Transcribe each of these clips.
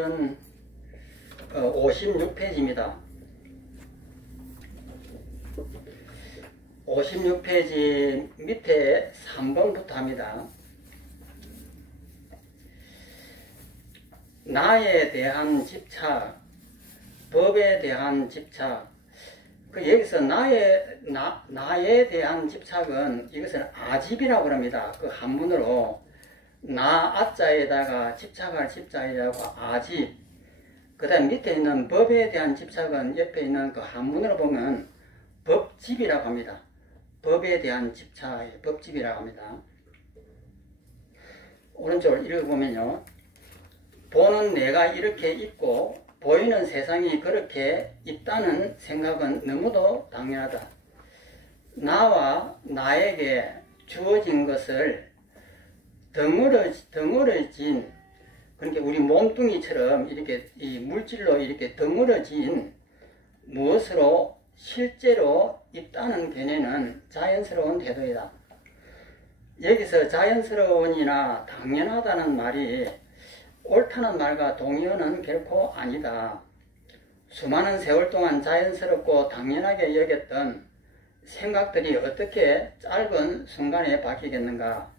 오늘은 56페이지입니다. 56페이지 밑에 3번부터 합니다. 나에 대한 집착, 법에 대한 집착. 여기서 나에 대한 집착은 이것은 아집이라고 합니다. 그 한문으로 나 아자에다가 집착할 집자이라고 아집. 그 다음 밑에 있는 법에 대한 집착은 옆에 있는 그 한문으로 보면 법집이라고 합니다. 법에 대한 집착, 법집이라고 합니다. 오른쪽을 읽어보면요. 보는 내가 이렇게 있고 보이는 세상이 그렇게 있다는 생각은 너무도 당연하다. 나와 나에게 주어진 것을 덩어러진, 그러니까 우리 몸뚱이처럼 이렇게 이 물질로 이렇게 덩어러진 무엇으로 실제로 있다는 견해는 자연스러운 태도이다. 여기서 자연스러운이나 당연하다는 말이 옳다는 말과 동의어는 결코 아니다. 수많은 세월 동안 자연스럽고 당연하게 여겼던 생각들이 어떻게 짧은 순간에 바뀌겠는가.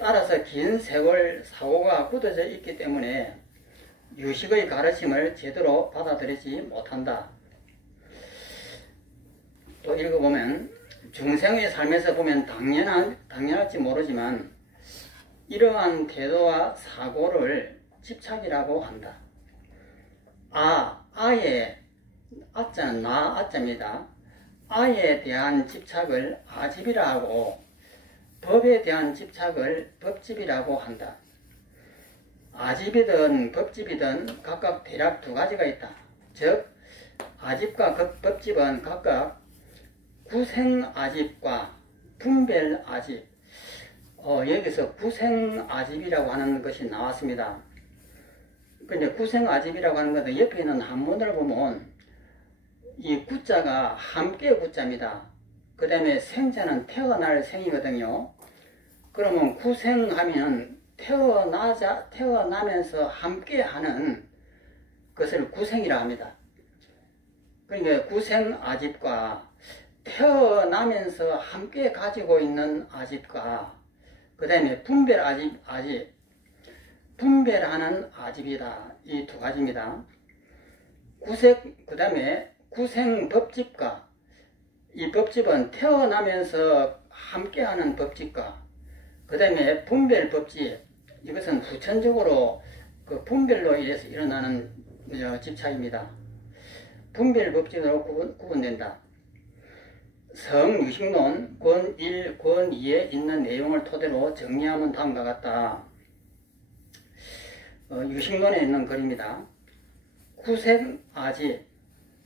따라서 긴 세월 사고가 굳어져 있기 때문에 유식의 가르침을 제대로 받아들이지 못한다. 또 읽어보면 중생의 삶에서 보면 당연할지 모르지만 이러한 태도와 사고를 집착이라고 한다. 아의 아자는 나 아자입니다. 아에 대한 집착을 아집이라 하고 법에 대한 집착을 법집이라고 한다. 아집이든 법집이든 각각 대략 두 가지가 있다. 즉 아집과 법집은 각각 구생아집과 분별아집. 여기서 구생아집이라고 하는 것이 나왔습니다. 근데 구생아집이라고 하는 것은 옆에 있는 한문을 보면 이 구자가 함께 구자입니다. 그 다음에 생자는 태어날 생이거든요. 그러면 구생하면 태어나면서 함께 하는 것을 구생이라 합니다. 그러니까 구생아집과 태어나면서 함께 가지고 있는 아집과 그 다음에 분별아집, 분별하는 아집이다. 이 두 가지입니다. 그 다음에 구생법집과 이 법집은 태어나면서 함께하는 법집과 그 다음에 분별법집, 이것은 후천적으로 그 분별로 인해서 일어나는 집착입니다. 분별법집으로 구분된다. 성유식론 권 1, 권 2에 있는 내용을 토대로 정리하면 다음과 같다. 유식론에 있는 글입니다. 구생아집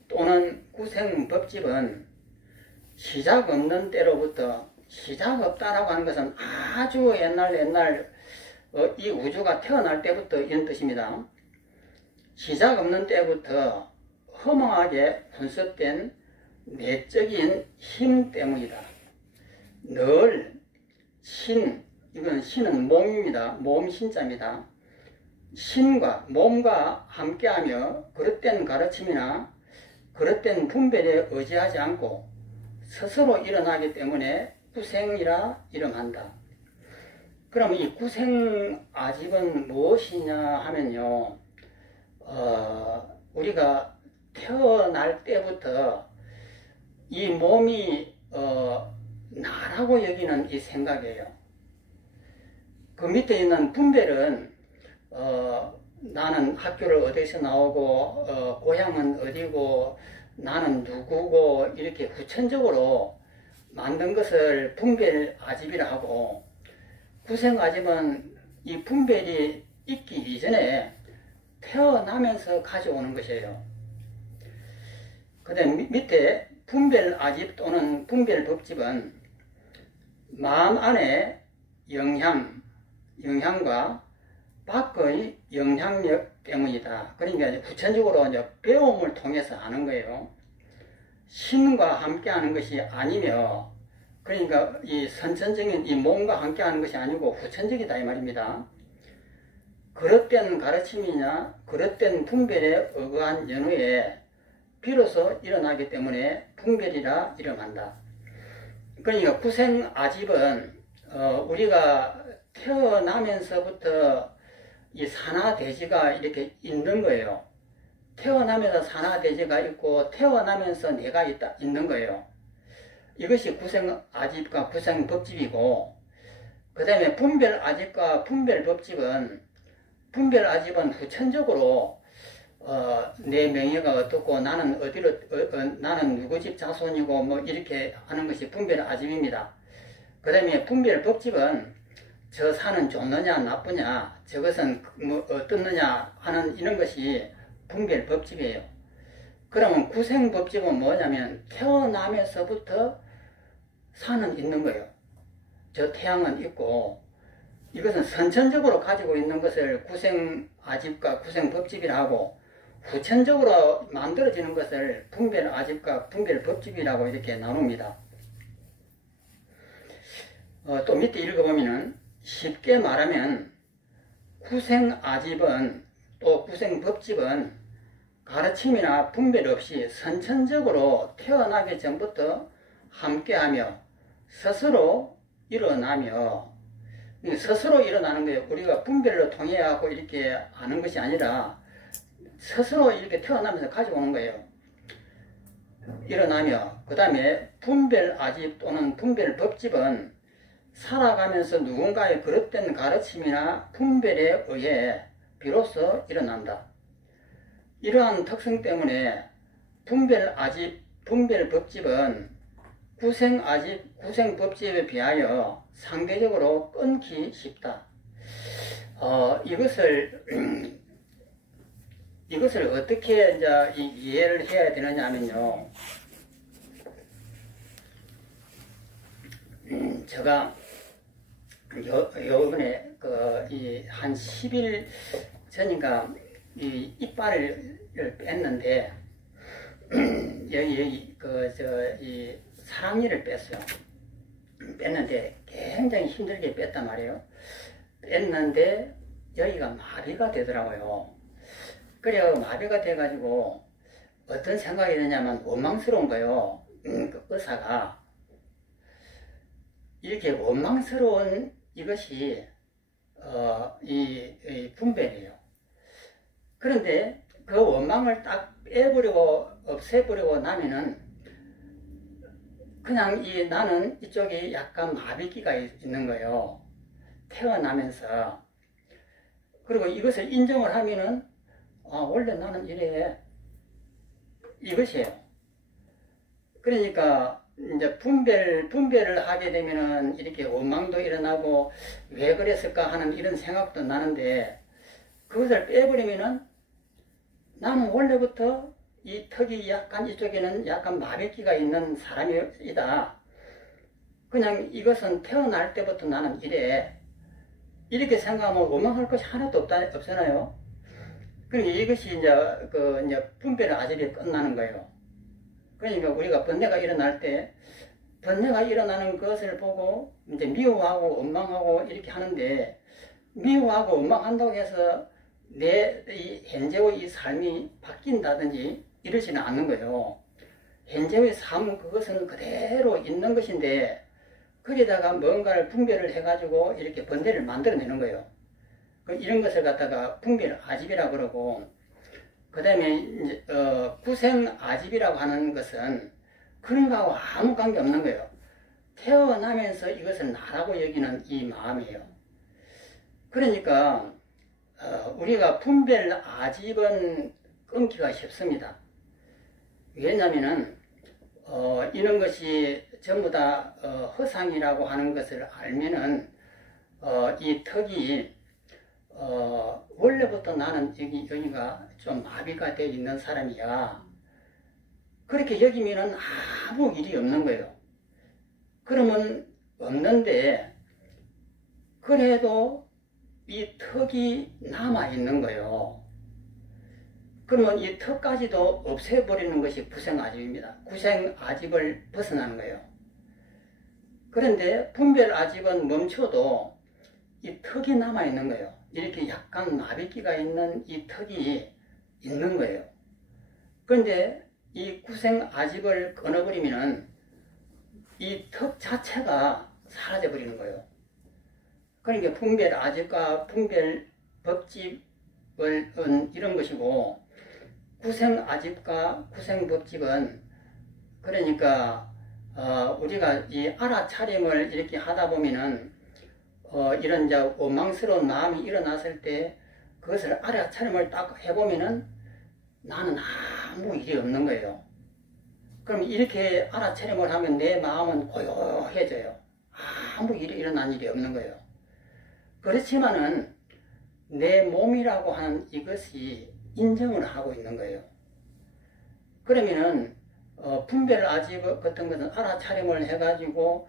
또는 구생법집은 시작 없는 때로부터, 시작 없다라고 하는 것은 아주 옛날 이 우주가 태어날 때부터 이런 뜻입니다. 시작 없는 때부터 허망하게 분석된 내적인 힘 때문이다. 늘 이건 신은 몸입니다. 몸 신자입니다. 신과 몸과 함께하며 그릇된 가르침이나 그릇된 분별에 의지하지 않고 스스로 일어나기 때문에 구생이라 이름한다. 그럼 이 구생아집은 무엇이냐 하면요, 우리가 태어날 때부터 이 몸이 나라고 여기는 이 생각이에요. 그 밑에 있는 분별은 나는 학교를 어디서 나오고 고향은 어디고 나는 누구고 이렇게 후천적으로 만든 것을 분별아집이라 하고, 구생아집은 이 분별이 있기 이전에 태어나면서 가져오는 것이에요. 그 다음 밑에 분별아집 또는 분별법집은 마음 안에 영향과 밖의 영향력 때문이다. 그러니까 후천적으로 이제 배움을 통해서 하는 거예요. 신과 함께 하는 것이 아니며, 그러니까 이 선천적인 이 몸과 함께 하는 것이 아니고 후천적이다 이 말입니다. 그릇된 가르침이냐 그릇된 분별에 의거한 연후에 비로소 일어나기 때문에 분별이라 이름한다. 그러니까 구생아집은 우리가 태어나면서부터 이 산하대지가 이렇게 있는 거예요. 태어나면서 산하대지가 있고 태어나면서 내가 있는 거예요. 이것이 구생아집과 구생법집이고, 그 다음에 분별아집과 분별법집은, 분별아집은 후천적으로 내 명예가 어떻고 나는 어디로 나는 누구 집 자손이고 뭐 이렇게 하는 것이 분별아집입니다. 그 다음에 분별법집은 저 산은 좋느냐 나쁘냐 저것은 뭐 어떻느냐 하는 이런 것이 분별법집이에요. 그러면 구생법집은 뭐냐면 태어나면서부터 산은 있는 거예요. 저 태양은 있고, 이것은 선천적으로 가지고 있는 것을 구생아집과 구생법집이라 하고, 후천적으로 만들어지는 것을 분별아집과 분별법집이라고 이렇게 나눕니다. 또 밑에 읽어보면은 쉽게 말하면 구생아집은 또 구생법집은 가르침이나 분별 없이 선천적으로 태어나기 전부터 함께하며 스스로 일어나며, 스스로 일어나는 거예요. 우리가 분별로 통해 갖고 이렇게 아는 것이 아니라 스스로 이렇게 태어나면서 가지고 오는 거예요. 일어나며, 그 다음에 분별아집 또는 분별법집은 살아가면서 누군가의 그릇된 가르침이나 분별에 의해 비로소 일어난다. 이러한 특성 때문에 분별아집, 분별법집은 구생아집, 구생법집에 비하여 상대적으로 끊기 쉽다. 이것을 어떻게 이제 이해를 해야 되느냐 하면요. 제가 요번에 한 10일 전인가 이 이빨을 뺐는데, 여기 이 사랑니를 뺐어요. 뺐는데 굉장히 힘들게 뺐단 말이에요. 뺐는데 여기가 마비가 되더라고요. 그래서 마비가 돼가지고 어떤 생각이 드냐면 원망스러운 거예요. 그 의사가 이렇게 원망스러운 이것이 이 분별이에요. 그런데 그 원망을 딱 빼버리고 없애버리고 나면은 그냥 나는 이쪽이 약간 마비기가 있는 거예요. 태어나면서. 그리고 이것을 인정을 하면은 원래 나는 이래. 이것이에요. 그러니까 이제 분별을 하게 되면은 이렇게 원망도 일어나고 왜 그랬을까 하는 이런 생각도 나는데, 그것을 빼버리면은 나는 원래부터 이 턱이 약간 이쪽에는 약간 마비기가 있는 사람이다. 그냥 이것은 태어날 때부터 나는 이래. 이렇게 생각하면 원망할 것이 하나도 없잖아요. 그러니까 이것이 이제 분별의 아집이 끝나는 거예요. 그러니까 우리가 번뇌가 일어날 때, 번뇌가 일어나는 것을 보고 이제 미워하고 원망하고 이렇게 하는데, 미워하고 원망한다고 해서 내 이 현재의 이 삶이 바뀐다든지 이러지는 않는 거예요. 현재의 삶은 그것은 그대로 있는 것인데, 거기다가 뭔가를 분별을 해가지고 이렇게 번뇌를 만들어내는 거예요. 이런 것을 갖다가 분별 아집이라고 그러고, 그 다음에 이제 구생 아집이라고 하는 것은 그런 거하고 아무 관계 없는 거예요. 태어나면서 이것을 나라고 여기는 이 마음이에요. 그러니까 우리가 분별 아집은 끊기가 쉽습니다. 왜냐면은 이런 것이 전부 다 허상이라고 하는 것을 알면은 이 턱이 원래부터 나는 여기가 좀 마비가 되어 있는 사람이야. 그렇게 여기면은 아무 일이 없는 거예요. 그러면 없는데, 그래도 이 턱이 남아 있는 거예요. 그러면 이 턱까지도 없애버리는 것이 구생아집입니다. 구생아집을 벗어나는 거예요. 그런데 분별아집은 멈춰도 이 턱이 남아 있는 거예요. 이렇게 약간 나비끼가 있는 이 턱이 있는 거예요. 그런데 이 구생아집을 끊어버리면은 이 턱 자체가 사라져 버리는 거예요. 그러니까 분별아집과 분별법집은 이런 것이고, 구생아집과 구생법집은 그러니까 우리가 이 알아차림을 이렇게 하다 보면은 이런 이제 원망스러운 마음이 일어났을 때 그것을 알아차림을 딱 해보면은 나는 아무 일이 없는 거예요. 그럼 이렇게 알아차림을 하면 내 마음은 고요해져요. 아무 일이 일어난 일이 없는 거예요. 그렇지만은 내 몸이라고 하는 이것이 인정을 하고 있는 거예요. 그러면은 분별아집 같은 것은 알아차림을 해가지고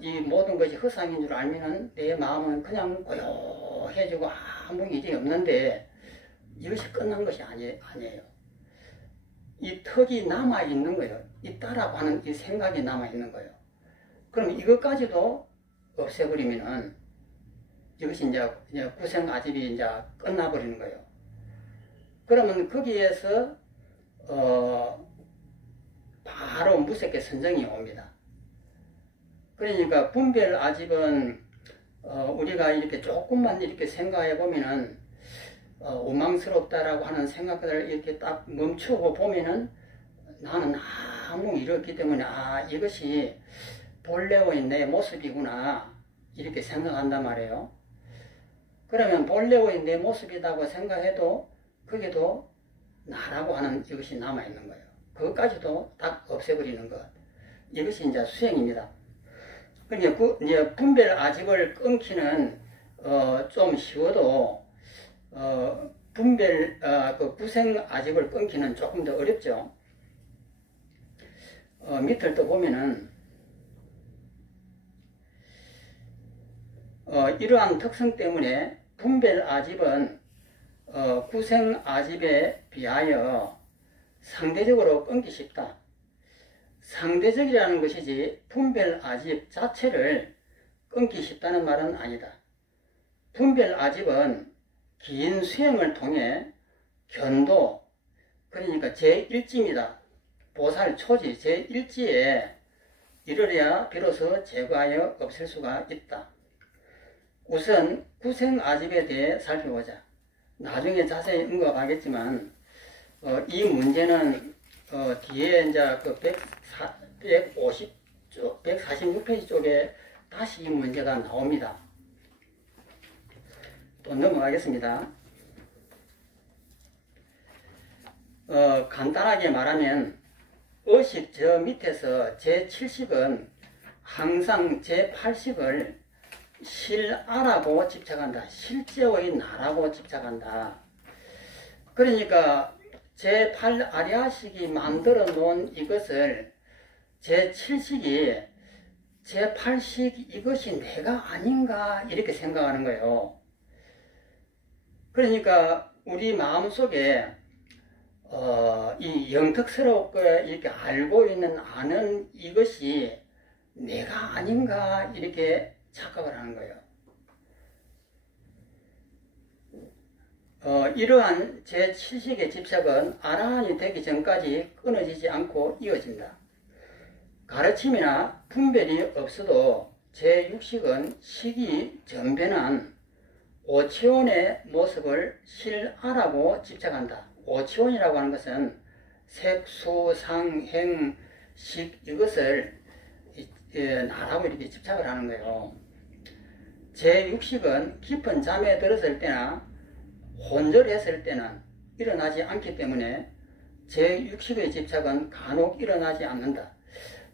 이 모든 것이 허상인 줄 알면은 내 마음은 그냥 고요해지고 아무 일이 없는데, 이것이 끝난 것이 아니에요. 이 턱이 남아있는 거예요. 있다라고 하는 이 생각이 남아있는 거예요. 그럼 이것까지도 없애버리면은 이것이 이제 구생아집이 이제 끝나버리는 거예요. 그러면 거기에서 바로 무섭게 선정이 옵니다. 그러니까 분별아집은 우리가 이렇게 조금만 이렇게 생각해 보면은 원망스럽다라고 하는 생각들을 이렇게 딱 멈추고 보면은 나는 아무 일이 없기 때문에 이것이 본래의 내 모습이구나 이렇게 생각한단 말이에요. 그러면 본래의 내 모습이라고 생각해도 거기도 나라고 하는 이것이 남아있는 거예요. 그것까지도 딱 없애버리는 것. 이것이 이제 수행입니다. 그러니까 이제 분별아집을 끊기는 좀 쉬워도 그 구생아집을 끊기는 조금 더 어렵죠. 밑을 또 보면은 이러한 특성 때문에 분별아집은 구생아집에 비하여 상대적으로 끊기 쉽다. 상대적이라는 것이지 분별아집 자체를 끊기 쉽다는 말은 아니다. 분별아집은 긴 수행을 통해 견도, 그러니까 제1지입니다. 보살 초지 제1지에 이르러야 비로소 제거하여 없앨 수가 있다. 우선 구생아집에 대해 살펴보자. 나중에 자세히 언급하겠지만 이 문제는 뒤에 이제 그 146페이지 쪽에 다시 이 문제가 나옵니다. 또 넘어가겠습니다. 간단하게 말하면 의식 저 밑에서 제7식은 항상 제8식을 실아라고 집착한다. 실제의 나라고 집착한다. 그러니까 제8아리아식이 만들어 놓은 이것을 제7식이 제8식 이것이 내가 아닌가 이렇게 생각하는 거예요. 그러니까 우리 마음속에 이 영특스럽게 이렇게 알고 있는 아는 이것이 내가 아닌가 이렇게 착각을 하는 거예요. 이러한 제7식의 집착은 아라한이 되기 전까지 끊어지지 않고 이어진다. 가르침이나 분별이 없어도 제6식은 식이 전변한 오치원의 모습을 실아라고 집착한다. 오치원이라고 하는 것은 색, 수, 상, 행, 식 이것을 나라고 이렇게 집착을 하는 거예요. 제6식은 깊은 잠에 들었을 때나 혼절했을 때는 일어나지 않기 때문에 제6식의 집착은 간혹 일어나지 않는다.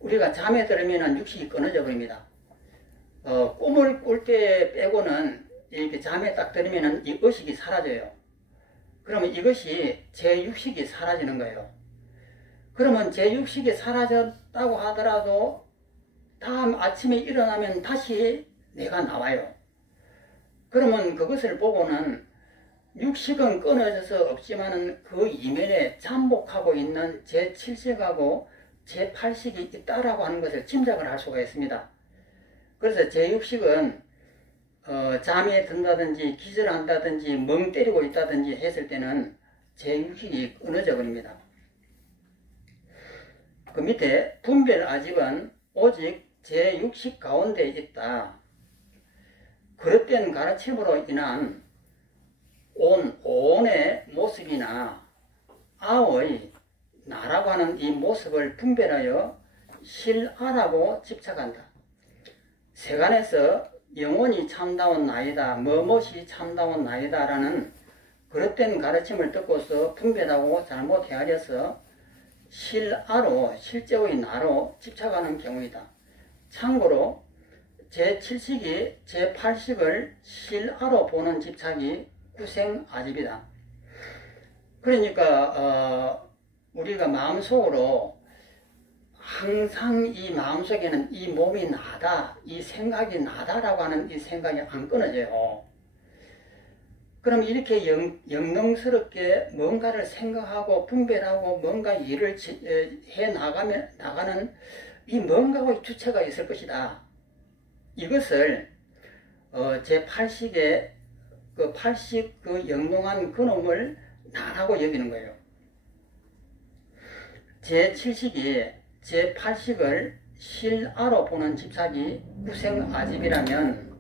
우리가 잠에 들으면 육식이 끊어져 버립니다. 꿈을 꿀 때 빼고는 이렇게 잠에 딱 들으면 이 의식이 사라져요. 그러면 이것이 제6식이 사라지는 거예요. 그러면 제6식이 사라졌다고 하더라도 다음 아침에 일어나면 다시 내가 나와요. 그러면 그것을 보고는 육식은 끊어져서 없지만은 그 이면에 잠복하고 있는 제7식하고 제8식이 있다라고 하는 것을 짐작을 할 수가 있습니다. 그래서 제6식은 잠에 든다든지 기절한다든지 멍 때리고 있다든지 했을 때는 제6식이 끊어져 버립니다. 그 밑에 분별아집은 오직 제6식 가운데 있다. 그릇된 가르침으로 인한 온의 모습이나 아의 나라고 하는 이 모습을 분별하여 실아라고 집착한다. 세간에서 영원히 참다운 나이다, 뭐뭇이 참다운 나이다 라는 그릇된 가르침을 듣고서 분별하고 잘못 헤아려서 실아로, 실제의 나로 집착하는 경우이다. 참고로 제7식이 제8식을 실아로 보는 집착이 구생아집이다. 그러니까 우리가 마음속으로 항상 이 마음속에는 이 몸이 나다, 이 생각이 나다라고 하는 이 생각이 안 끊어져요. 그럼 이렇게 영능스럽게 뭔가를 생각하고 분별하고 뭔가 일을 해 나가는 이 뭔가의 주체가 있을 것이다. 이것을 제8식의 그 8식 그 영롱한 그놈을 나라고 여기는 거예요. 제7식이 제8식을 실아로 보는 집착이 구생아집이라면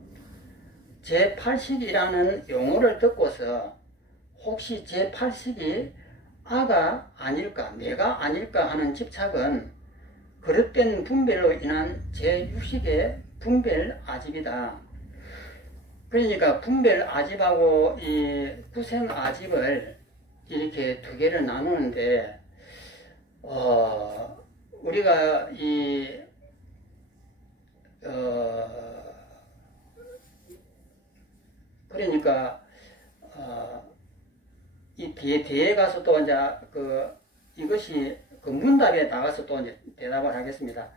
제8식이라는 용어를 듣고서 혹시 제8식이 아가 아닐까, 내가 아닐까 하는 집착은 그릇된 분별로 인한 제6식의 분별아집이다. 그러니까 분별아집하고 이 구생아집을 이렇게 두 개를 나누는데 우리가 그러니까 이 뒤에 가서 또 이제 이것이 그 문답에 나가서 또 이제 대답을 하겠습니다.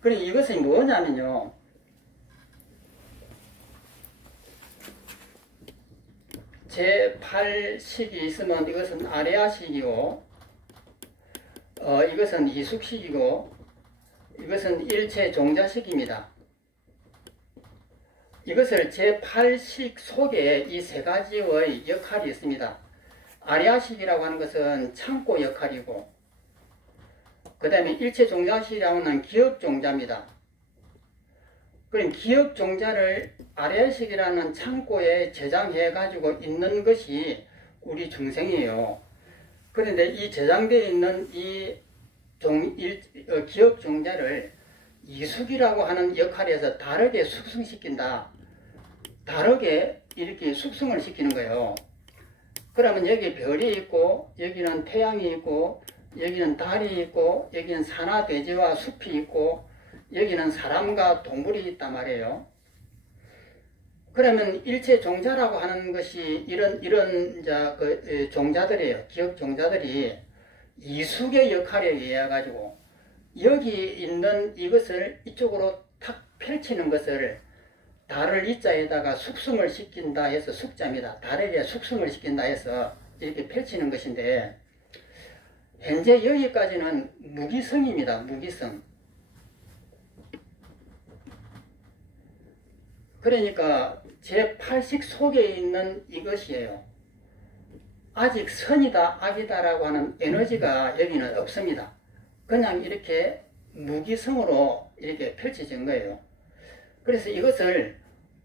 그러니까 이것은 뭐냐면요. 제8식이 있으면 이것은 아레아식이고 이것은 이숙식이고 이것은 일체 종자식입니다. 이것을 제8식 속에 이 세 가지의 역할이 있습니다. 아레아식이라고 하는 것은 창고 역할이고 그 다음에 일체 종자식이라고 하는 기억 종자입니다. 그럼 기억 종자를 아레아식이라는 창고에 저장해 가지고 있는 것이 우리 중생이에요. 그런데 이 저장되어 있는 이 기억 종자를 이숙이라고 하는 역할에서 다르게 숙성시킨다. 다르게 이렇게 숙성을 시키는 거예요. 그러면 여기 별이 있고 여기는 태양이 있고 여기는 달이 있고 여기는 산화 대지와 숲이 있고 여기는 사람과 동물이 있단 말이에요. 그러면 일체 종자라고 하는 것이 이런 이제 종자들이에요. 기억 종자들이 이숙의 역할에 의해 가지고 여기 있는 이것을 이쪽으로 탁 펼치는 것을 달을 이자에다가 숙성을 시킨다 해서 숙자입니다. 달에게 숙성을 시킨다 해서 이렇게 펼치는 것인데 현재 여기까지는 무기성입니다. 무기성. 그러니까 제8식 속에 있는 이것이에요. 아직 선이다 악이다 라고 하는 에너지가 여기는 없습니다. 그냥 이렇게 무기성으로 이렇게 펼쳐진 거예요. 그래서 이것을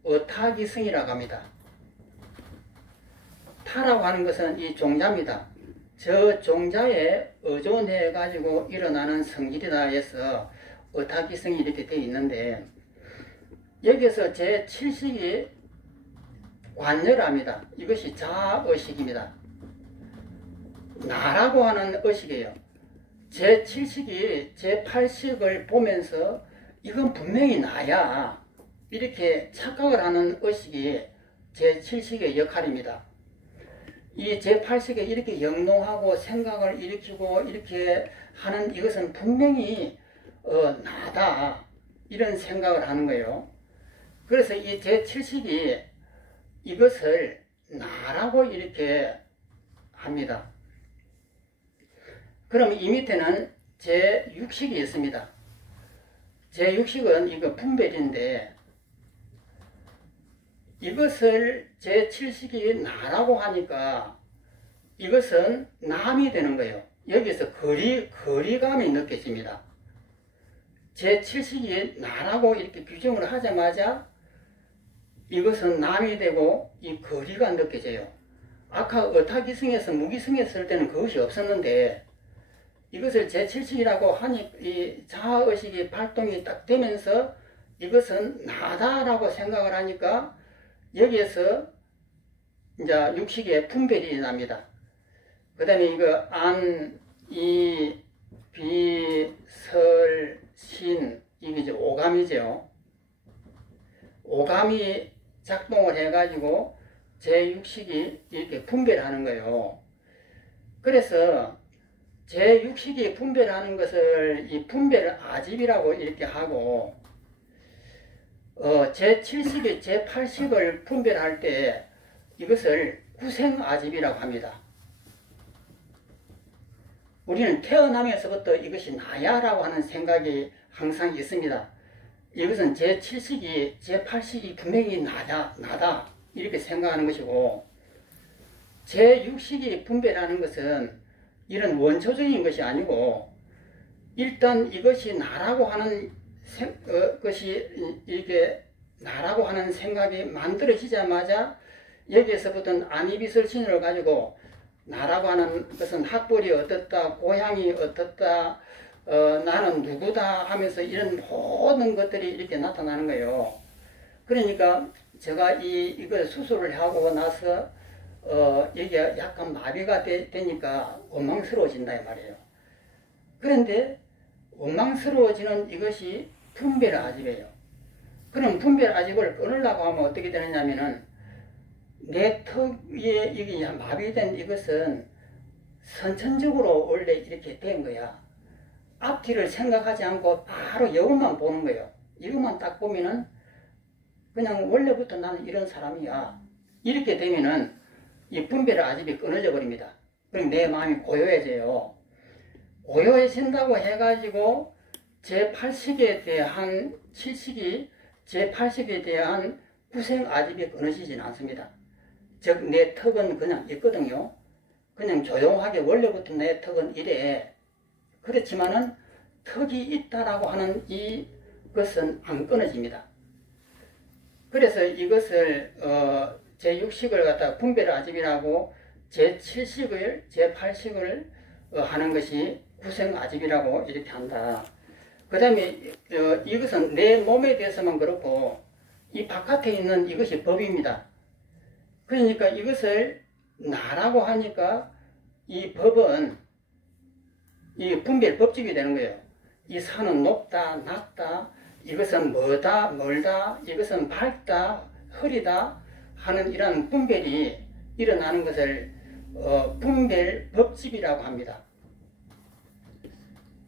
어타기성이라고 합니다. 타라고 하는 것은 이 종자입니다. 저 종자에 의존해 가지고 일어나는 성질이다 해서 어타기성이 이렇게 되어 있는데 여기서 제7식이 관여랍니다. 이것이 자의식입니다. 나라고 하는 의식이에요. 제7식이 제8식을 보면서 이건 분명히 나야 이렇게 착각을 하는 의식이 제7식의 역할입니다. 이 제8식에 이렇게 영롱하고 생각을 일으키고 이렇게 하는 이것은 분명히 나다 이런 생각을 하는 거예요. 그래서 이 제7식이 이것을 나라고 이렇게 합니다. 그럼 이 밑에는 제6식이 있습니다. 제6식은 이거 분별인데 이것을 제7식이 나라고 하니까 이것은 남이 되는 거예요. 여기서 거리감이 느껴집니다. 제7식이 나라고 이렇게 규정을 하자마자 이것은 남이 되고 이 거리가 느껴져요. 아까 어타기승에서 무기승했을 때는 그것이 없었는데 이것을 제7식이라고 하니 이 자아의식이 발동이 딱 되면서 이것은 나다라고 생각을 하니까 여기에서 이제 육식의 분별이 납니다. 그 다음에 이거 안, 이, 비, 설, 신, 이게 이제 오감이죠. 오감이 작동을 해가지고 제6식이 이렇게 분별하는 거예요. 그래서 제6식이 분별하는 것을 이 분별 아집이라고 이렇게 하고, 제7식이 제8식을 분별할 때 이것을 구생 아집이라고 합니다. 우리는 태어나면서부터 이것이 나야라고 하는 생각이 항상 있습니다. 이것은 제7식이 제8식이 분명히 나다 이렇게 생각하는 것이고, 제6식이 분별하는 것은 이런 원초적인 것이 아니고 일단 이것이 나라고 하는 것이 이렇게 나라고 하는 생각이 만들어지자마자 여기에서부터 안이비설신을 가지고 나라고 하는 것은 학벌이 어떻다, 고향이 어떻다, 나는 누구다 하면서 이런 모든 것들이 이렇게 나타나는 거예요. 그러니까 제가 이걸 수술을 하고 나서 이게 약간 마비가 되니까 원망스러워진다 이 말이에요. 그런데 원망스러워지는 이것이 분별 아집이에요. 그럼 분별 아집을 끊으려고 하면 어떻게 되느냐면은 내 턱에 이게 마비된 이것은 선천적으로 원래 이렇게 된 거야. 앞뒤를 생각하지 않고 바로 이것만 보는 거예요. 이것만 딱 보면은 그냥 원래부터 나는 이런 사람이야. 이렇게 되면은 이 분별 아집이 끊어져 버립니다. 그럼 내 마음이 고요해져요. 고요해진다고 해가지고 제8식에 대한 7식이 제8식에 대한 구생 아집이 끊어지지는 않습니다. 즉 내 턱은 그냥 있거든요. 그냥 조용하게 원래부터 내 턱은 이래. 그렇지만은 턱이 있다라고 하는 이것은 안 끊어집니다. 그래서 이것을 제6식을 갖다가 분별 아집이라고 제7식을 제8식을 하는 것이 구생 아집이라고 이렇게 한다. 그 다음에 이것은 내 몸에 대해서만 그렇고 이 바깥에 있는 이것이 법입니다. 그러니까 이것을 나라고 하니까 이 법은 이 분별 법칙이 되는 거예요. 이 산은 높다, 낮다, 이것은 뭐다, 멀다, 이것은 밝다, 흐리다 하는 이런 분별이 일어나는 것을 분별 법칙이라고 합니다.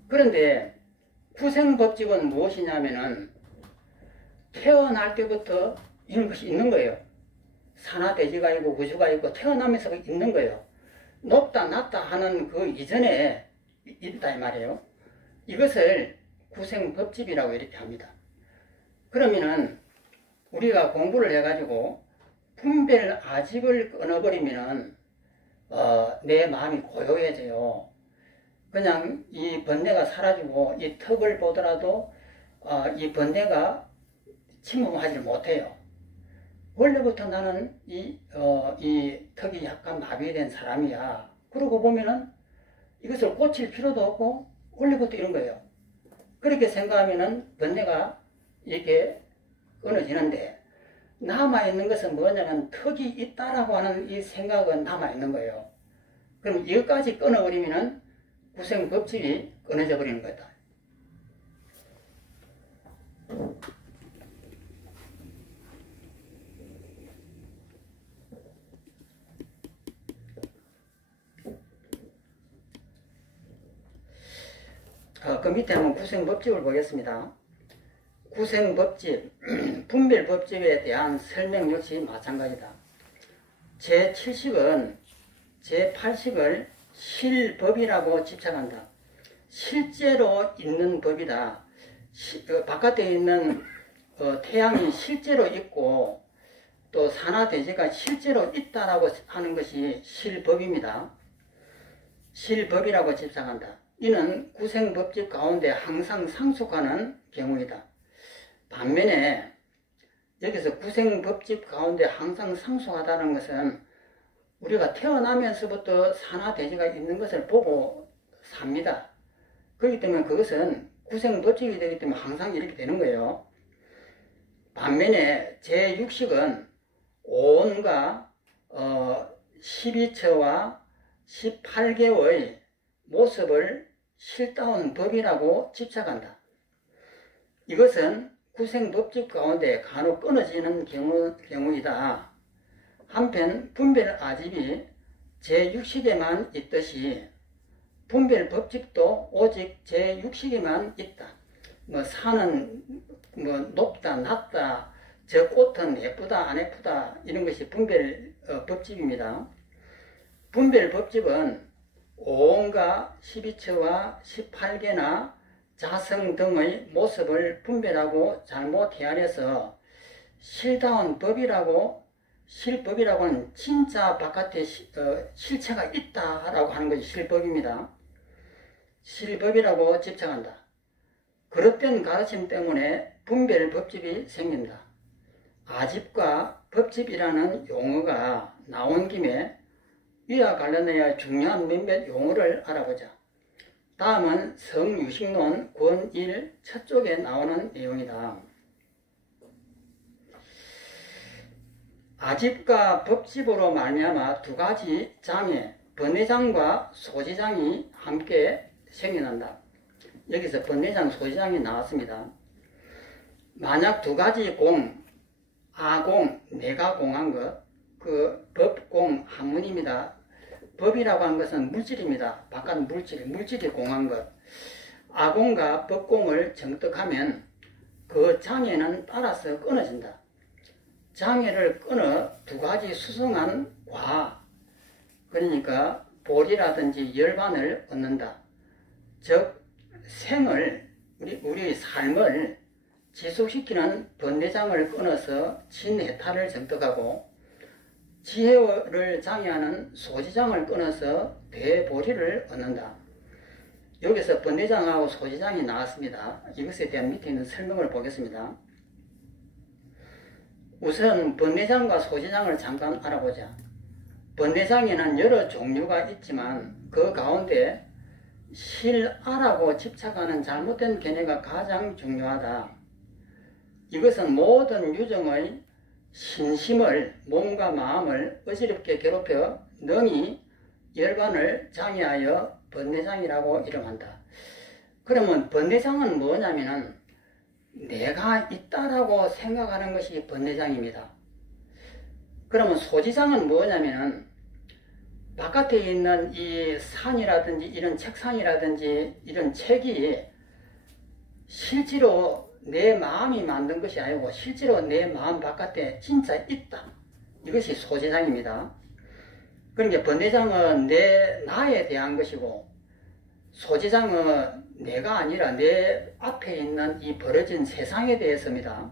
그런데 구생법칙은 무엇이냐면은 태어날 때부터 이런 것이 있는 거예요. 산하 대지가 있고 우주가 있고 태어나면서 있는 거예요. 높다 낮다 하는 그 이전에 있다 이 말이에요. 이것을 구생법칙이라고 이렇게 합니다. 그러면은 우리가 공부를 해가지고 분별 아집을 끊어버리면은 내 마음이 고요해져요. 그냥 이 번뇌가 사라지고 이 턱을 보더라도 이 번뇌가 침범하지 못해요. 원래부터 나는 이 턱이 약간 마비된 사람이야. 그러고 보면은 이것을 고칠 필요도 없고 원래부터 이런 거예요. 그렇게 생각하면은 번뇌가 이렇게 끊어지는데 남아있는 것은 뭐냐면 턱이 있다라고 하는 이 생각은 남아있는 거예요. 그럼 이것까지 끊어버리면은 구생법칙이 끊어져 버리는 거다. 그 밑에 한번 구생법칙을 보겠습니다. 구생법칙, 분별법칙에 대한 설명 역시 마찬가지다. 제7식은 제8식을 실법이라고 집착한다. 실제로 있는 법이다. 바깥에 있는 태양이 실제로 있고 또 산하대지가 실제로 있다라고 하는 것이 실법입니다. 실법이라고 집착한다. 이는 구생법집 가운데 항상 상속하는 경우이다. 반면에 여기서 구생법집 가운데 항상 상속하다는 것은 우리가 태어나면서부터 산하대지가 있는 것을 보고 삽니다. 그렇기 때문에 그것은 구생법집이 되기 때문에 항상 이렇게 되는 거예요. 반면에 제6식은 오온과 12처와 18개의 모습을 실다운 법이라고 집착한다. 이것은 구생법집 가운데 간혹 끊어지는 경우이다. 한편 분별아집이 제6식에만 있듯이 분별법집도 오직 제6식에만 있다. 산은 높다 낮다, 저 꽃은 예쁘다 안 예쁘다, 이런 것이 분별법집입니다. 분별법집은 오온과 12처와 18개나 자성 등의 모습을 분별하고 잘못 헤아려서 실다운 법이라고, 실법이라고는 진짜 바깥에 실체가 있다라고 하는 것이 실법입니다. 실법이라고 집착한다. 그릇된 가르침 때문에 분별법집이 생긴다. 아집과 법집이라는 용어가 나온 김에 이와 관련하여 중요한 몇몇 용어를 알아보자. 다음은 성유식론 권 1 첫 쪽에 나오는 내용이다. 아집과 법집으로 말미암아 두 가지 장애, 번뇌장과 소지장이 함께 생겨난다. 여기서 번뇌장, 소지장이 나왔습니다. 만약 두 가지 공, 아공, 내가 공한 것, 그 법공 한문입니다. 법이라고 하는 것은 물질입니다. 바깥 물질이 공한 것. 아공과 법공을 정득하면 그 장애는 따라서 끊어진다. 장애를 끊어 두 가지 수성한 과, 그러니까 보리라든지 열반을 얻는다. 즉 생을, 우리 삶을 지속시키는 번뇌장을 끊어서 진해탈을 정득하고 지혜를 장애하는 소지장을 끊어서 대보리를 얻는다. 여기서 번뇌장하고 소지장이 나왔습니다. 이것에 대한 밑에 있는 설명을 보겠습니다. 우선 번뇌장과 소지장을 잠깐 알아보자. 번뇌장에는 여러 종류가 있지만 그 가운데 실아라고 집착하는 잘못된 견해가 가장 중요하다. 이것은 모든 유정의 신심을, 몸과 마음을 어지럽게 괴롭혀 능히 열반을 장애하여 번뇌장이라고 이름한다. 그러면 번뇌장은 뭐냐면은 내가 있다라고 생각하는 것이 번뇌장입니다. 그러면 소지장은 뭐냐면은 바깥에 있는 이 산이라든지 이런 책상이라든지 이런 책이 실제로 내 마음이 만든 것이 아니고 실제로 내 마음 바깥에 진짜 있다. 이것이 소지장입니다. 그러니까 번뇌장은 나에 대한 것이고 소지장은 내가 아니라 내 앞에 있는 이 벌어진 세상에 대해서입니다.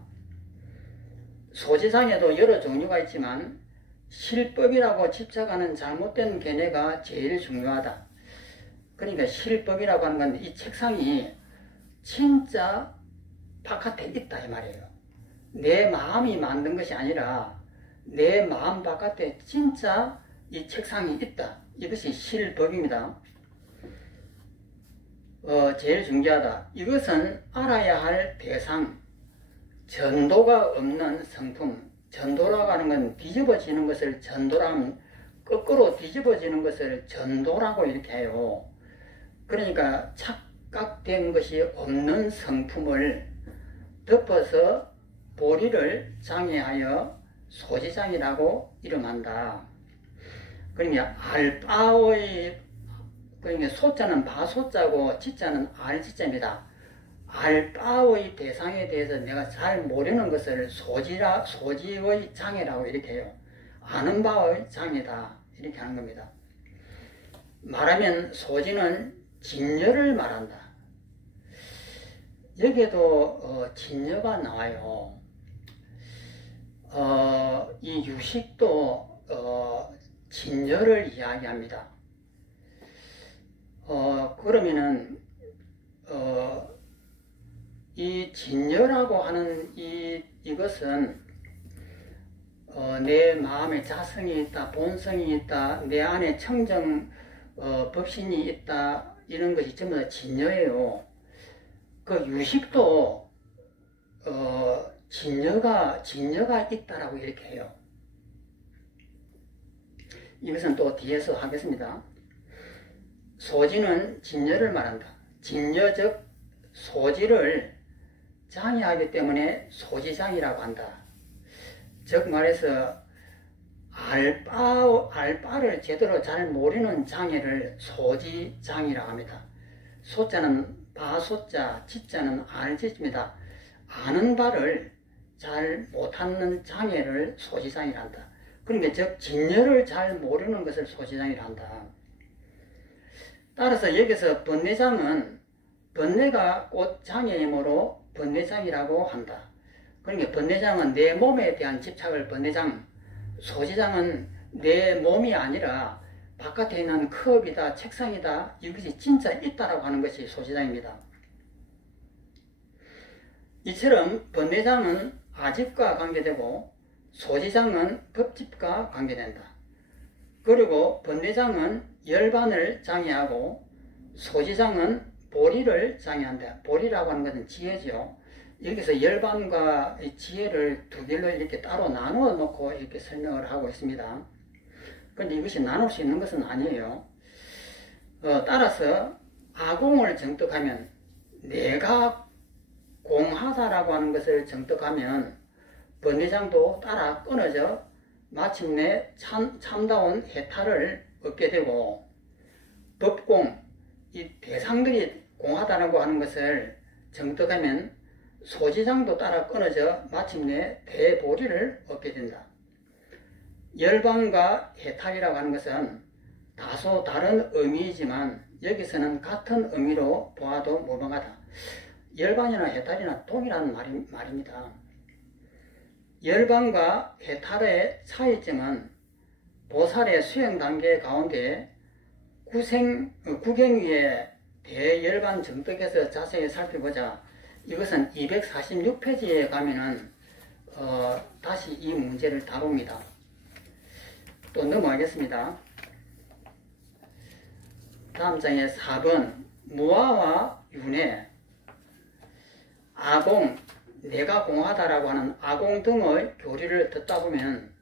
소지장에도 여러 종류가 있지만 실법이라고 집착하는 잘못된 견해가 제일 중요하다. 그러니까 실법이라고 하는 건 이 책상이 진짜 바깥에 있다 이 말이에요. 내 마음이 만든 것이 아니라 내 마음 바깥에 진짜 이 책상이 있다. 이것이 실법입니다. 제일 중요하다. 이것은 알아야 할 대상, 전도가 없는 성품. 전도라고 하는 건 뒤집어지는 것을 전도라면 거꾸로 뒤집어지는 것을 전도라고 이렇게 해요. 그러니까 착각된 것이 없는 성품을 덮어서 보리를 장애하여 소지장이라고 이름한다. 그러니까 알바의, 그러니까 소자는 바소자고 지자는 알지자입니다. 알바의 대상에 대해서 내가 잘 모르는 것을 소지의 장애라고 이렇게 해요. 아는 바의 장애다 이렇게 하는 겁니다. 말하면 소지는 진여를 말한다. 여기에도 진여가 나와요. 이 유식도 진여를 이야기합니다. 그러면은 이 진여라고 하는 이것은 내 마음에 자성이 있다, 본성이 있다, 내 안에 청정 법신이 있다, 이런 것이 전부 진여예요. 그 유식도 진여가 있다라고 이렇게 해요. 이것은 또 뒤에서 하겠습니다. 소지는 진여를 말한다. 진여적 소지를 장애하기 때문에 소지장이라고 한다. 즉 말해서 알바를 제대로 잘 모르는 장애를 소지장이라고 합니다. 소자는 바소자, 지자는 알지입니다. 아는 바를 잘 못하는 장애를 소지장이라 한다. 그러니까 즉 진여를 잘 모르는 것을 소지장이라 한다. 따라서 여기서 번뇌장은 번뇌가 곧 장애이므로 번뇌장이라고 한다. 그러니까 번뇌장은 내 몸에 대한 집착을 번뇌장, 소지장은 내 몸이 아니라 바깥에 있는 컵이다, 책상이다, 이것이 진짜 있다라고 하는 것이 소지장입니다. 이처럼 번뇌장은 아집과 관계되고 소지장은 법집과 관계된다. 그리고 번뇌장은 열반을 장애하고 소지장은 보리를 장애한다. 보리라고 하는 것은 지혜죠. 여기서 열반과 지혜를 두 개로 이렇게 따로 나누어 놓고 이렇게 설명을 하고 있습니다. 그런데 이것이 나눌 수 있는 것은 아니에요. 따라서 아공을 정득하면 내가 공하다라고 하는 것을 정득하면 번뇌장도 따라 끊어져 마침내 참다운 해탈을 얻게 되고 법공, 이 대상들이 공하다라고 하는 것을 정득하면 소지장도 따라 끊어져 마침내 대보리를 얻게 된다. 열반과 해탈이라고 하는 것은 다소 다른 의미이지만 여기서는 같은 의미로 보아도 무방하다. 열반이나 해탈이나 동일한 말입니다. 열반과 해탈의 차이점은 보살의 수행 단계 가운데 구경위의 대열반 정득에서 자세히 살펴보자. 이것은 246페이지에 가면은 다시 이 문제를 다룹니다. 또 넘어가겠습니다. 다음 장에 4번 무아와 윤회, 아공, 내가 공하다라고 하는 아공 등의 교리를 듣다 보면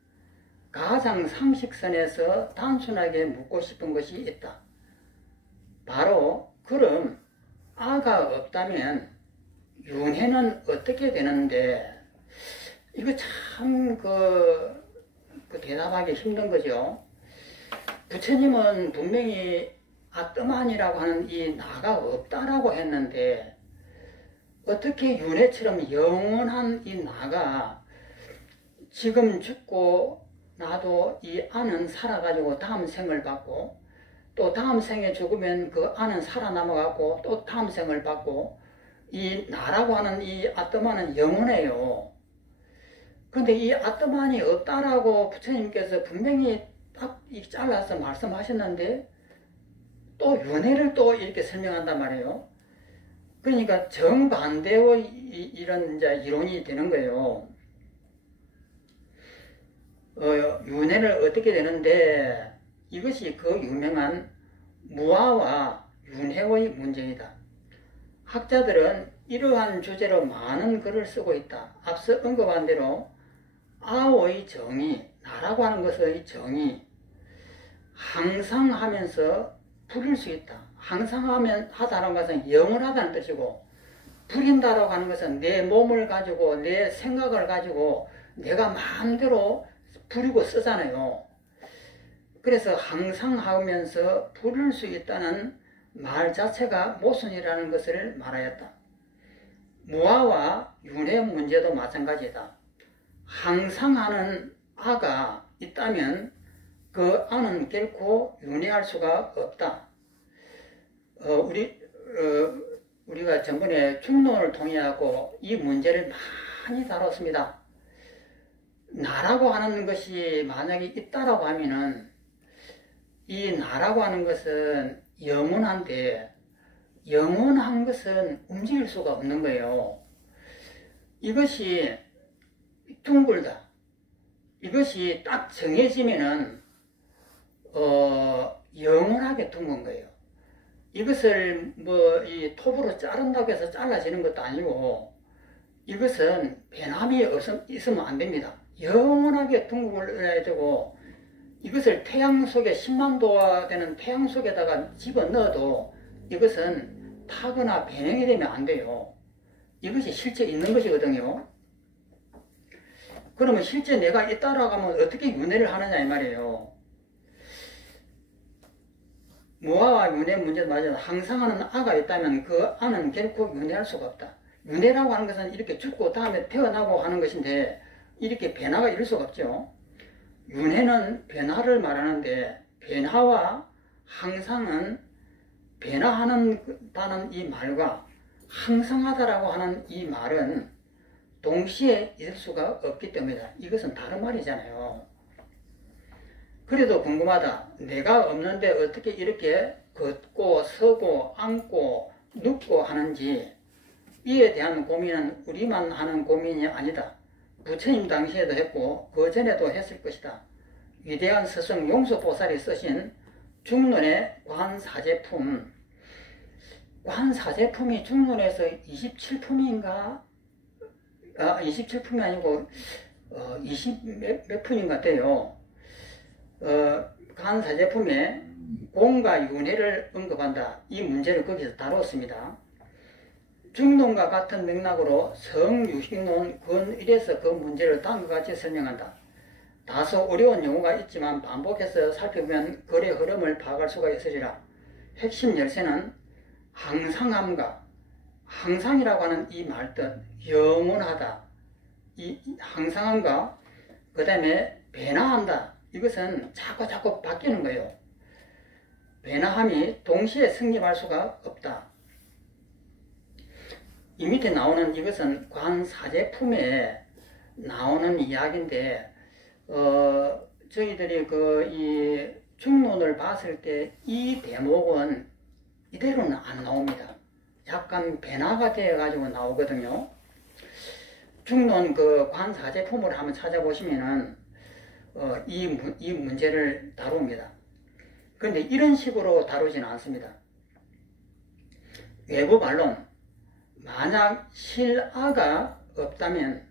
가장 상식선에서 단순하게 묻고 싶은 것이 있다. 바로 그럼 아가 없다면 윤회는 어떻게 되는데, 이거 참 대답하기 힘든 거죠. 부처님은 분명히 아뜨만이라고 하는 이 나가 없다라고 했는데 어떻게 윤회처럼 영원한 이 나가 지금 죽고 나도 이 안은 살아가지고 다음 생을 받고 또 다음 생에 죽으면 그 안은 살아남아갖고 또 다음 생을 받고 이 나라고 하는 이 아뜨만은 영원해요. 근데 이 아뜨만이 없다라고 부처님께서 분명히 딱 잘라서 말씀하셨는데 또 윤회를 또 이렇게 설명한단 말이에요. 그러니까 정반대의 이런 이제 이론이 되는 거예요. 윤회를 어떻게 되는데 이것이 그 유명한 무아와 윤회의 문제이다. 학자들은 이러한 주제로 많은 글을 쓰고 있다. 앞서 언급한 대로 아의 정의, 나라고 하는 것의 정의, 항상 하면서 부릴 수 있다. 항상 하다는 것은 영원하다는 뜻이고, 부린다라고 하는 것은 내 몸을 가지고 내 생각을 가지고 내가 마음대로 부리고 쓰잖아요. 그래서 항상 하면서 부릴 수 있다는 말 자체가 모순이라는 것을 말하였다. 무아와 윤회 문제도 마찬가지다. 항상 하는 아가 있다면 그 아는 결코 윤회할 수가 없다. 우리가 전번에 중론을 통해 하고 이 문제를 많이 다뤘습니다. 나라고 하는 것이 만약에 있다라고 하면은 이 나라고 하는 것은 영원한데 영원한 것은 움직일 수가 없는 거예요. 이것이 둥글다. 이것이 딱 정해지면은 영원하게 둥근 거예요. 이것을 뭐 이 톱으로 자른다고 해서 잘라지는 것도 아니고 이것은 변함이 있으면 안 됩니다. 영원하게 둥글어야 되고 이것을 태양 속에 10만 도가 되는 태양 속에다가 집어넣어도 이것은 타거나 변형이 되면 안 돼요. 이것이 실제 있는 것이거든요. 그러면 실제 내가 있다라고 하면 어떻게 윤회를 하느냐 이 말이에요. 무아와 윤회 문제도 맞아요. 항상 하는 아가 있다면 그 아는 결코 윤회할 수가 없다. 윤회라고 하는 것은 이렇게 죽고 다음에 태어나고 하는 것인데 이렇게 변화가 이룰 수가 없죠. 윤회는 변화를 말하는데 변화와 항상은 변화하는다는 이 말과 항상하다라고 하는 이 말은 동시에 있을 수가 없기 때문이다. 이것은 다른 말이잖아요. 그래도 궁금하다. 내가 없는데 어떻게 이렇게 걷고 서고 앉고 눕고 하는지 이에 대한 고민은 우리만 하는 고민이 아니다. 부처님 당시에도 했고 그 전에도 했을 것이다. 위대한 스승 용수보살이 쓰신 중론의 관사제품, 관사제품이 중론에서 27품인가? 27품이 아니고 20 몇 품인가 돼요. 관사제품에 공과 윤회를 언급한다. 이 문제를 거기서 다뤘습니다. 중론과 같은 맥락으로 성유식론 근 1에서 그 문제를 다음과 같이 설명한다. 다소 어려운 용어가 있지만 반복해서 살펴보면 글의 흐름을 파악할 수가 있으리라. 핵심 열쇠는 항상함과 항상이라고 하는 이 말뜻 영원하다. 이 항상함과 그 다음에 변화한다. 이것은 자꾸 바뀌는 거예요. 변화함이 동시에 성립할 수가 없다. 이 밑에 나오는 이것은 관사제품에 나오는 이야기인데 저희들이 이 중론을 봤을 때 이 대목은 이대로는 안 나옵니다. 약간 변화가 되어 가지고 나오거든요. 중론 그 관사제품을 한번 찾아보시면은 이 문제를 다룹니다. 그런데 이런 식으로 다루지는 않습니다. 외부 반론, 만약 실아가 없다면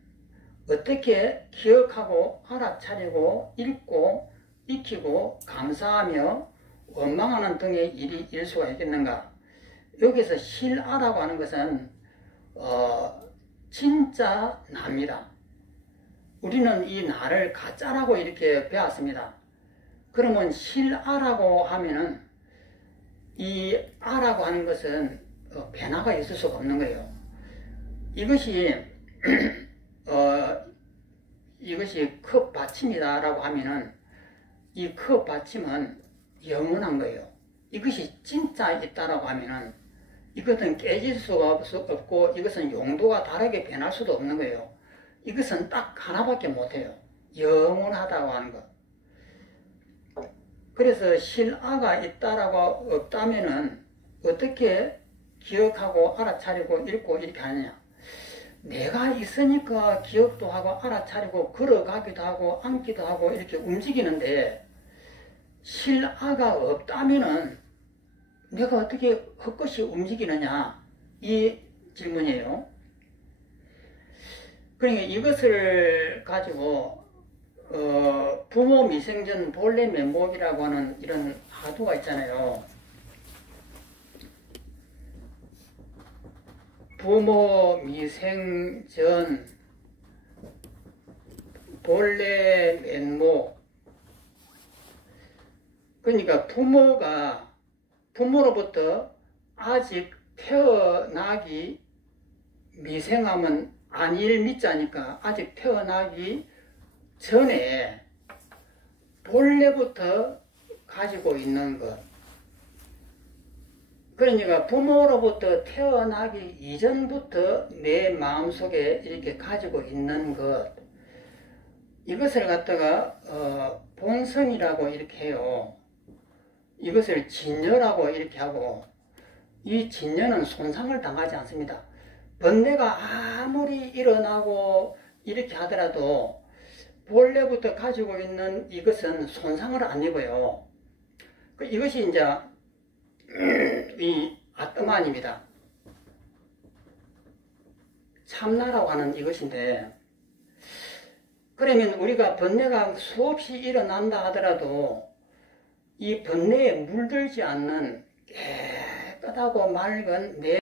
어떻게 기억하고 알아차리고 읽고 익히고 감사하며 원망하는 등의 일이 일 수가 있겠는가? 여기서 실아라고 하는 것은 진짜 나입니다. 우리는 이 나를 가짜라고 이렇게 배웠습니다. 그러면 실아라고 하면은 이 아라고 하는 것은 변화가 있을 수가 없는 거예요. 이것이 이것이 컵 받침이다라고 하면은 이 컵 받침은 영원한 거예요. 이것이 진짜 있다라고 하면은 이것은 깨질 수가 없고 이것은 용도가 다르게 변할 수도 없는 거예요. 이것은 딱 하나밖에 못해요. 영원하다고 하는 것. 그래서 실아가 있다라고 없다면은 어떻게 기억하고 알아차리고 읽고 이렇게 하느냐. 내가 있으니까 기억도 하고 알아차리고 걸어가기도 하고 앉기도 하고 이렇게 움직이는데 실아가 없다면은 내가 어떻게 헛것이 움직이느냐 이 질문이에요. 그러니까 이것을 가지고 부모 미생전 본래 면목이라고 하는 이런 화두가 있잖아요. 부모 미생전 본래 면목. 그러니까 부모로부터 아직 태어나기 미생하면 안일 미자니까 아직 태어나기 전에 본래부터 가지고 있는 것. 그러니까 부모로부터 태어나기 이전부터 내 마음속에 이렇게 가지고 있는 것. 이것을 갖다가 본성이라고 이렇게 해요. 이것을 진여라고 이렇게 하고, 이 진여는 손상을 당하지 않습니다. 번뇌가 아무리 일어나고 이렇게 하더라도 본래부터 가지고 있는 이것은 손상을 안 입어요. 이것이 이제 이 아트만입니다. 참나라고 하는 이것인데, 그러면 우리가 번뇌가 수없이 일어난다 하더라도 이 번뇌에 물들지 않는 깨끗하고 맑은 내